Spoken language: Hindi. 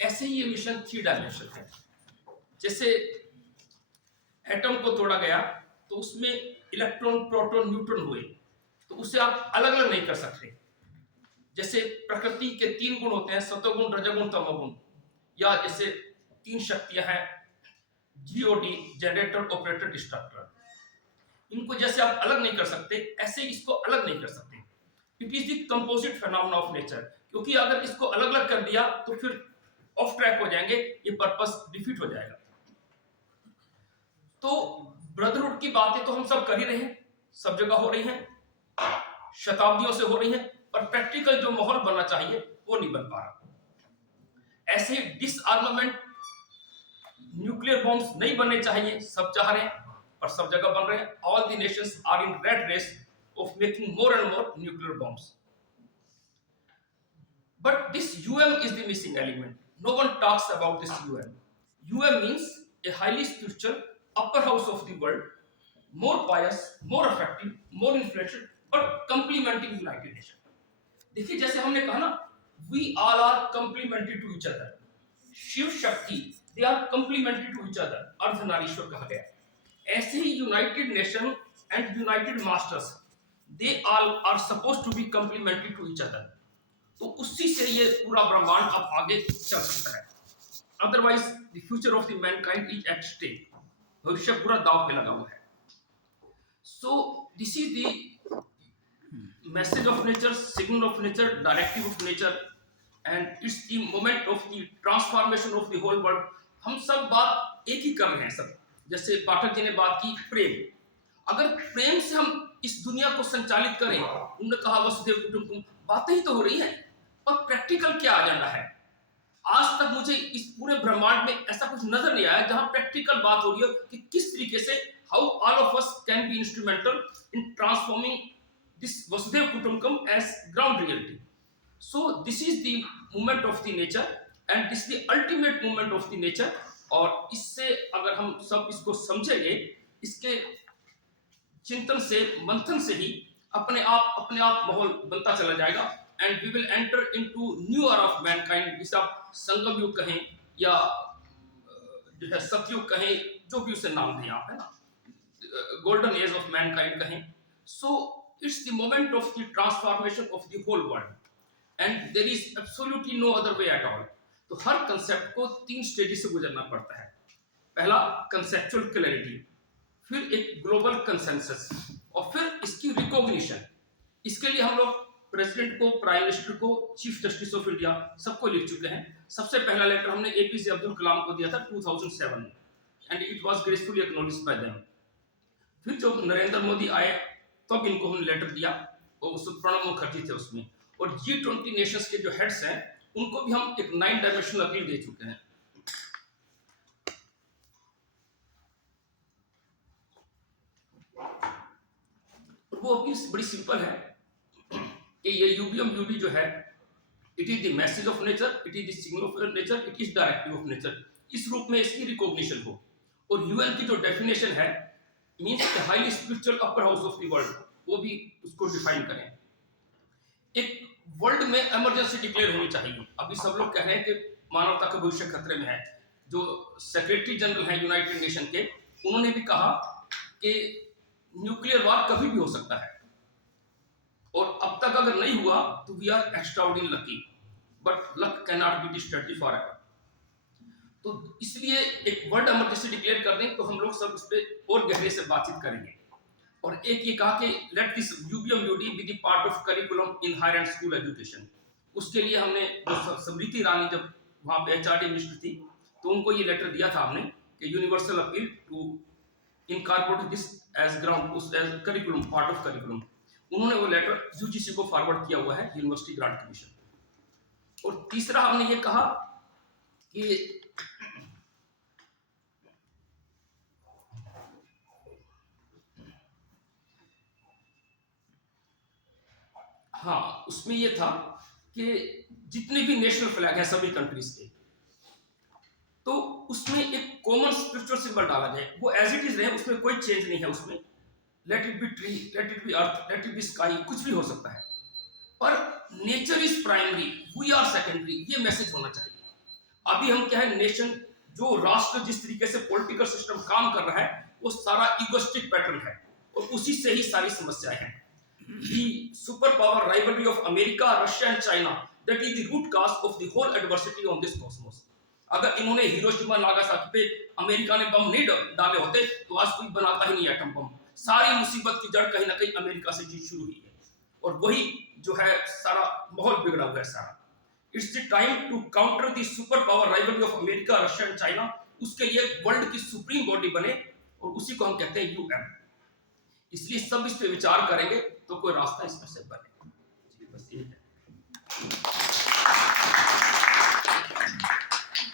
ऐसे ही ये मिशन 3 डायमेंशन है। जैसे एटम को तोड़ा गया तो उसमें इलेक्ट्रॉन, प्रोटॉन, न्यूट्रॉन हुए, तो उसे आप अलग अलग नहीं कर सकते। जैसे प्रकृति के 3 गुण होते हैं, सत्वगुण, रजोगुण, तमोगुण, या जैसे 3 शक्तियां हैं, जीओडी, जनरेटर, ऑपरेटर, डिस्ट्रक्टर। इनको जैसे आप अलग नहीं कर सकते, ऐसे इसको अलग नहीं कर सकते। It is the composite phenomena of nature, क्योंकि अगर इसको अलग अलग कर दिया तो फिर ऑफ ट्रैक हो जाएंगे, ये पर्पस डिफीट हो जाएगा। तो ब्रदरहुड की बातें तो हम सब कर ही रहे हैं, सब जगह हो रही हैं, शताब्दियों से हो रही हैं, पर प्रैक्टिकल जो माहौल बनना चाहिए वो नहीं बन पा रहा। ऐसे डिसआर्मामेंट, न्यूक्लियर बॉम्ब्स नहीं बनने चाहिए, सब चाह रहे हैं, पर सब जगह बन रहे हैं। All the nations are in rat race of making more and more nuclear bombs. But this UM is the missing element. No one talks about this UM. UM means a highly spiritual upper house of the world, more pious, more effective, more influential, but complementing United Nations. देखिए जैसे हमने कहा ना, we all are complementary to each other. Shiv Shakti, they are complementary to each other. Ardhanarishvara कहा गया। ऐसे ही United Nation and United Masters, they all are supposed to be complementary to each other. तो उसी से ये पूरा ब्रह्मांड अब आगे चल सकता है। Otherwise the future of the mankind is at stake, भविष्य पूरा दांव पे लगा हुआ है। So this is the message of nature, signal of nature, directive of nature, and it's the moment of the transformation of the whole world. हम सब बात एक ही कर रहे हैं सब। जैसे पाठक जी ने बात की प्रेम, अगर प्रेम से हम इस दुनिया को संचालित करें, उन्होंने कहा वसुदेव कुटुंबकम, बातें ही तो हो रही हैं, पर प्रैक्टिकल क्या एजेंडा है? आज तक मुझे इस पूरे ब्रह्मांड में ऐसा कुछ नजर नहीं आया जहां प्रैक्टिकल बात हो रही हो कि किस तरीके से how all of us can be instrumental in transforming this Vasudhaiva Kutumbakam as ground reality. So this is the movement of the nature and this the ultimate movement of the nature. और इससे अगर हम सब इसको समझेंगे, इसके चिंतन से, मंथन से ही अपने आप माहौल बनता चला जाएगा, and we will enter into new era of mankind. जिसे आप संगम युग कहें या जो है सतयुग कहें, जो भी उसे नाम दें आप, है ना, गोल्डन एज ऑफ मैनकाइंड कहें। So it's the moment of the transformation of the whole world and there is absolutely no other way at all. तो हर कंसेप्ट को 3 स्टेजेस से गुजरना पड़ता है। पहला कंसेप्चुअल क्लैरिटी, फिर एक ग्लोबल कंसेंसस, और फिर इसकी रिकॉग्निशन। इसके लिए हम लोग प्रेसिडेंट को, प्राइम मिनिस्टर को, चीफ जस्टिस ऑफ इंडिया सबको लिख चुके हैं। सबसे पहला लेटर हमने एपीजे अब्दुल कलाम को दिया था 2007 में, and it was gracefully acknowledged bye them. फिर जब नरेंद्र मोदी आए तब इनको हमने लेटर दिया, और उस प्रणब मुखर्जी थे उसमें। और G20 नेशंस के जो हेड्स हैं उनको भी हम एक 9 डायमेंशनल अपील दे चुके हैं। वो अपील बड़ी सिंपल है कि ये UBM-UD जो है, it is the message of nature, it is the signal of nature, it is directive of nature. इस रूप में इसकी रिकॉग्निशन हो। और UN की जो डेफिनेशन है, means the highly spiritual upper house of the world, वो भी उसको डिफाइन करें। एक वर्ल्ड में इमरजेंसी डिक्लेयर होनी चाहिए। अभी सब लोग कह रहे हैं कि मानवता का भविष्य खतरे में है। जो सेक्रेटरी जनरल हैं यूनाइटेड नेशन के, उन्होंने भी कहा कि न्यूक्लियर वार कभी भी हो सकता है, और अब तक अगर नहीं हुआ तो we are extraordinary lucky, but luck can not be the strategy forever. तो इसलिए एक वर्ल्ड इमरजेंसी डिक्लेयर कर दें तो हम लोग सब इस पे और गहरे से बातचीत करेंगे। और एक ये कहा कि let this UBM-UD be the part of curriculum in higher and school education. उसके लिए हमने जो स्मृति ईरानी जब वहाँ पे HRD मिनिस्टर थी, तो उनको ये लेटर दिया था हमने कि universal appeal to incorporate this as ground as curriculum, part of curriculum. उन्होंने वो लेटर UGC को फॉरवर्ड किया हुआ है, यूनिवर्सिटी ग्रांट कमीशन। और तीसरा हमने ये कहा कि हाँ, उसमें ये था कि जितने भी नेशनल फ्लैग हैं सभी कंट्रीज के, तो उसमें एक कॉमन स्पिरिचुअल सिंबल डाला जाए, वो एज इट इज रहे, उसमें कोई चेंज नहीं है। उसमें let it be tree, let it be earth, let it be sky, कुछ भी हो सकता है, पर nature is primary, we are secondary, ये मैसेज होना चाहिए। अभी हम क्या है, नेशन जो राष्ट्र जिस तरीके से पॉलिटिकल सिस्टम काम कर रहा है वो सारा इगोस्टिक पैटर्न है और उसी से ही सारी समस्याएं हैं। The superpower rivalry of America, Russia and China, that is the root cause of the whole adversity on this cosmos. अगर इन्होंने हिरोशिमा नागासाकी पे अमेरिका ने बम नहीं डाले होते तो आज कोई बनाता ही नहीं एटम बम। सारी मुसीबत की जड़ कहीं ना कहीं अमेरिका से जी शुरू हुई है और वही जो है सारा माहौल बिगड़ा हुआ है सारा। It's the time to counter the super power rivalry of America, Russia and China. उसके लिए वर्ल्ड की सुप्रीम बॉडी बने और उसी को हम कहते हैं यूएन। इसलिए सब इस पे विचार करेंगे तो कोई रास्ता इसमें से बने। बस ये है।